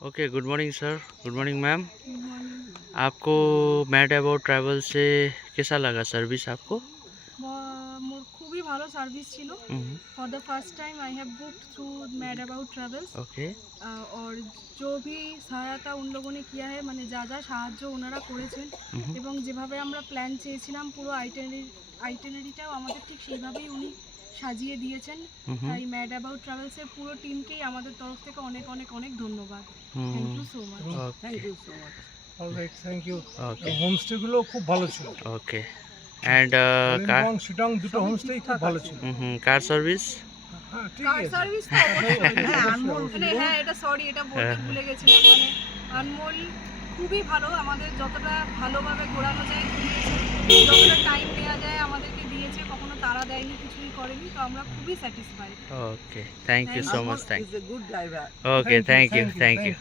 Okay, good morning sir, good morning ma'am. Good morning. आपको mad about travel से कैसा लगा सर्विस आपको? मोर খুবই ভালো সার্ভিস ছিল। For the first time I have booked through mad about travels. Okay. और जो भी সহায়তা উন লোগों ने किया है মানে যা যা সাহায্য ওনারা করেছেন এবং যেভাবে আমরা প্ল্যান চেয়েছিলাম পুরো আইটেনারিটাও আমাদের ঠিক সেইভাবেই উনি সাজিয়ে দিয়েছেন। তাই ম্যাড অ্যাবাউট ট্রাভেলসের পুরো টিমকেই আমাদের তরফ থেকে অনেক অনেক অনেক ধন্যবাদ। Thank you so much. Thank you so much. Alright, thank you. Okay homestay গুলো খুব ভালো ছিল। ওকে এন্ড কালিম্পং শিটং দুটো হোমস্টেই খুব ভালো ছিল। Car service? হ্যাঁ, ঠিক কার আছে। সার্ভিস তো অবশ্যই। হ্যাঁ, আনমোল মানে হ্যাঁ এটা সরি এটা বলতে ভুলে গেছিলাম। মানে আনমোল খুবই ভালো, আমাদের যতটা ভালোভাবে ঘোরানো যায় ঘুরিয়েছে, যতটা টাইম নেওয়া যায় আমাদেরকে দিয়েছে, কখনো তাড়া দেয়নি, কিছুই করেনি, তো আমরা খুবই satisfied. Okay, thank you so much. Thank He's a good driver. Okay, thank you. Thank you.